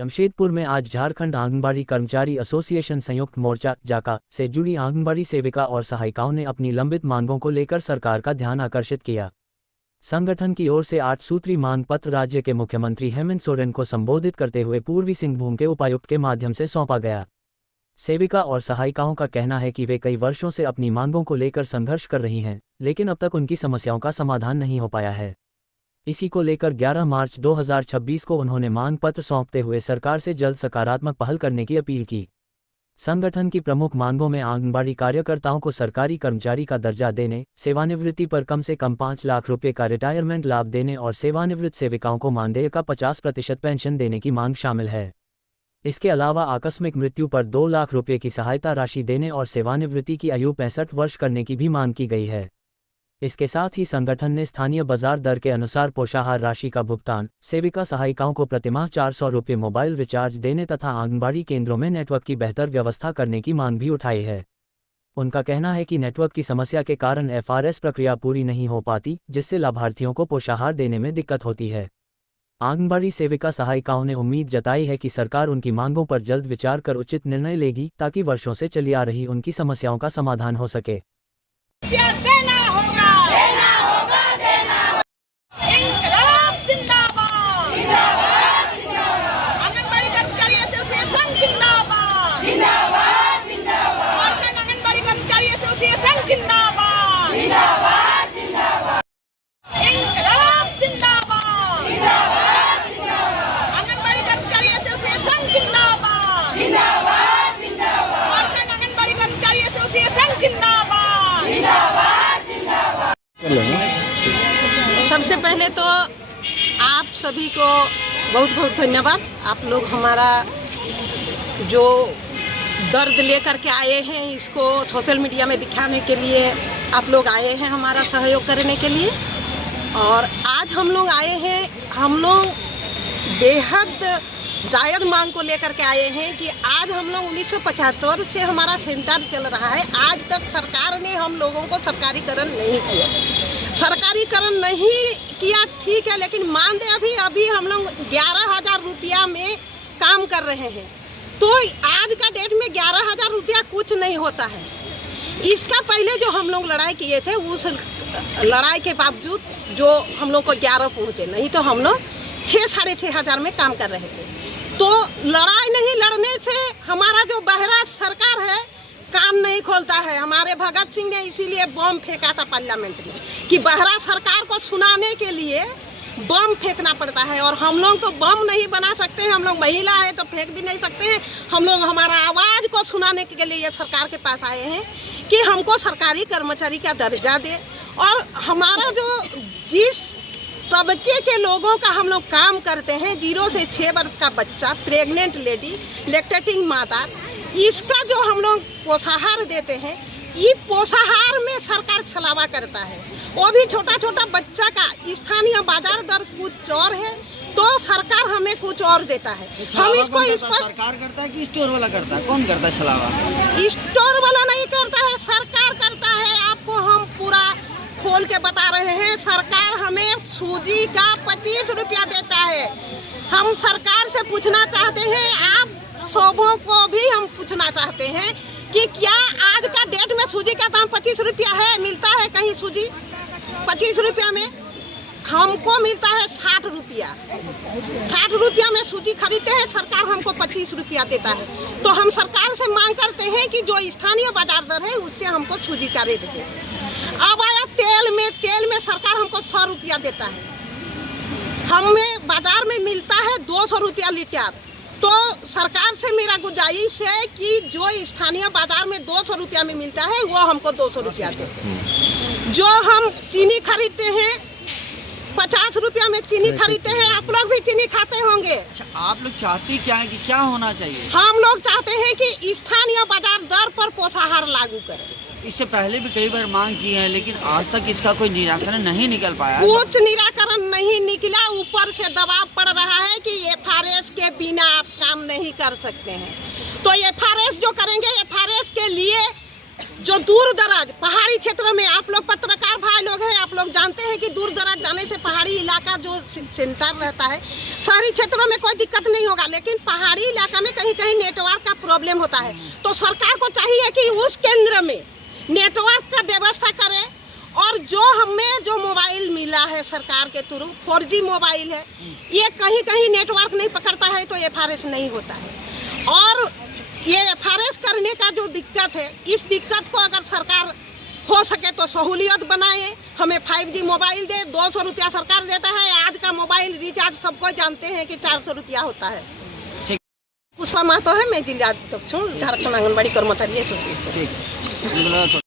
जमशेदपुर में आज झारखंड आंगनबाड़ी कर्मचारी एसोसिएशन संयुक्त मोर्चा जाका से जुड़ी आंगनबाड़ी सेविका और सहायिकाओं ने अपनी लंबित मांगों को लेकर सरकार का ध्यान आकर्षित किया। संगठन की ओर से 8 सूत्री मांग पत्र राज्य के मुख्यमंत्री हेमंत सोरेन को संबोधित करते हुए पूर्वी सिंहभूम के उपायुक्त के माध्यम से सौंपा गया। सेविका और सहायिकाओं का कहना है कि वे कई वर्षों से अपनी मांगों को लेकर संघर्ष कर रही हैं, लेकिन अब तक उनकी समस्याओं का समाधान नहीं हो पाया है। इसी को लेकर 11 मार्च 2026 को उन्होंने मांग पत्र सौंपते हुए सरकार से जल्द सकारात्मक पहल करने की अपील की। संगठन की प्रमुख मांगों में आंगनबाड़ी कार्यकर्ताओं को सरकारी कर्मचारी का दर्जा देने, सेवानिवृत्ति पर कम से कम 5 लाख रुपये का रिटायरमेंट लाभ देने और सेवानिवृत्त सेविकाओं को मानदेय का 50% पेंशन देने की मांग शामिल है। इसके अलावा आकस्मिक मृत्यु पर 2 लाख रुपये की सहायता राशि देने और सेवानिवृत्ति की आयु 65 वर्ष करने की भी मांग की गई है। इसके साथ ही संगठन ने स्थानीय बाजार दर के अनुसार पोषाहार राशि का भुगतान, सेविका सहायिकाओं को प्रतिमाह 400 रुपये मोबाइल रिचार्ज देने तथा आंगनबाड़ी केंद्रों में नेटवर्क की बेहतर व्यवस्था करने की मांग भी उठाई है। उनका कहना है कि नेटवर्क की समस्या के कारण एफआरएस प्रक्रिया पूरी नहीं हो पाती, जिससे लाभार्थियों को पोषाहार देने में दिक्कत होती है। आंगनबाड़ी सेविका सहायिकाओं ने उम्मीद जताई है कि सरकार उनकी मांगों पर जल्द विचार कर उचित निर्णय लेगी, ताकि वर्षों से चली आ रही उनकी समस्याओं का समाधान हो सके। सबसे पहले तो आप सभी को बहुत बहुत धन्यवाद। आप लोग हमारा जो दर्द लेकर के आए हैं, इसको सोशल मीडिया में दिखाने के लिए आप लोग आए हैं, हमारा सहयोग करने के लिए। और आज हम लोग आए हैं, हम लोग बेहद जायज़ मांग को लेकर के आए हैं कि आज हम लोग 1975 से हमारा सेंटर चल रहा है। आज तक सरकार ने हम लोगों को सरकारीकरण नहीं किया। सरकारीकरण नहीं किया ठीक है, लेकिन मानदेय अभी हम लोग 11,000 रुपया में काम कर रहे हैं। तो आज का डेट में 11,000 रुपया कुछ नहीं होता है। इसका पहले जो हम लोग लड़ाई किए थे, उस लड़ाई के बावजूद जो हम लोग को 11 पहुँचे, नहीं तो हम लोग 6,000 साढ़े 6,000 में काम कर रहे थे। तो लड़ाई नहीं लड़ने से हमारा जो बहरा सरकार है कान नहीं खोलता है। हमारे भगत सिंह ने इसीलिए बम फेंका था पार्लियामेंट में कि बहरा सरकार को सुनाने के लिए बम फेंकना पड़ता है। और हम लोग तो बम नहीं बना सकते हैं, हम लोग महिला है तो फेंक भी नहीं सकते हैं। हम लोग हमारा आवाज़ को सुनाने के लिए सरकार के पास आए हैं कि हमको सरकारी कर्मचारी का दर्जा दे। और हमारा जो जिस तबके के लोगों का हम लोग काम करते हैं, 0 से 6 वर्ष का बच्चा, प्रेग्नेंट लेडी, लैक्टेटिंग माता, इसका जो हम लोग पोषाहार देते हैं, ये पोषाहार में सरकार छलावा करता है। वो भी छोटा छोटा बच्चा का स्थानीय बाजार दर कुछ और है, तो सरकार हमें कुछ और देता है। हम इसको इस पर सरकार करता है कि स्टोर वाला करता है? कौन करता है छलावा? स्टोर वाला नहीं करता है, सरकार करता है। आपको हम पूरा खोल के बता रहे हैं। सरकार हमें सूजी का 25 रुपया देता है। हम सरकार से पूछना चाहते हैं, आप शोभों को भी हम पूछना चाहते हैं कि क्या आज का डेट में सूजी का दाम 25 रुपया है? मिलता है कहीं सूजी 25 रुपया में? हमको मिलता है 60 रुपया। 60 रुपया में सूजी खरीदते हैं, सरकार हमको 25 रुपया देता है। तो हम सरकार से मांग करते हैं कि जो स्थानीय बाजार दर है, उससे हमको सूजी का रेट दे। अब आया तेल में सरकार हमको 100 रुपया देता है। हमें बाजार में मिलता है 200 रुपया लीटर। तो सरकार से मेरा गुजारिश है कि जो स्थानीय बाजार में 200 रुपया में मिलता है, वो हमको 200 रुपया दे। जो हम चीनी खरीदते हैं, 50 रुपया में चीनी खरीदते हैं। आप लोग भी चीनी खाते होंगे। अच्छा, आप लोग चाहती क्या है कि क्या होना चाहिए? हम लोग चाहते हैं कि स्थानीय बाजार दर पर पोषाहार लागू करें। इससे पहले भी कई बार मांग की है, लेकिन आज तक इसका कोई निराकरण नहीं निकल पाया। कुछ निराकरण नहीं निकला। ऊपर से दबाव पड़ रहा है कि एफआरएस के बिना आप काम नहीं कर सकते हैं। तो एफआरएस जो करेंगे, एफआरएस के लिए जो दूर दराज पहाड़ी क्षेत्रों में आप लोग पत्रकार भाई लोग हैं, आप लोग जानते हैं कि दूर दराज जाने से पहाड़ी इलाका जो सेंटर रहता है, शहरी क्षेत्रों में कोई दिक्कत नहीं होगा, लेकिन पहाड़ी इलाका में कहीं कहीं नेटवर्क का प्रॉब्लम होता है। तो सरकार को चाहिए कि उस केंद्र में नेटवर्क का व्यवस्था करे, और जो हमें जो मोबाइल मिला है सरकार के थ्रू 4G मोबाइल है, ये कहीं कहीं नेटवर्क नहीं पकड़ता है तो FRS नहीं होता है। और ये FRS करने का जो दिक्कत है, इस दिक्कत को अगर सरकार हो सके तो सहूलियत बनाए, हमें 5G मोबाइल दे। 200 रुपया सरकार देता है, आज का मोबाइल रिचार्ज सबको जानते हैं कि 400 रुपया होता है। पुष्पा महतो है, मैं जिला अध्यक्ष हूँ, झारखंड आंगनबाड़ी कर्मचारी एसोसिएशन।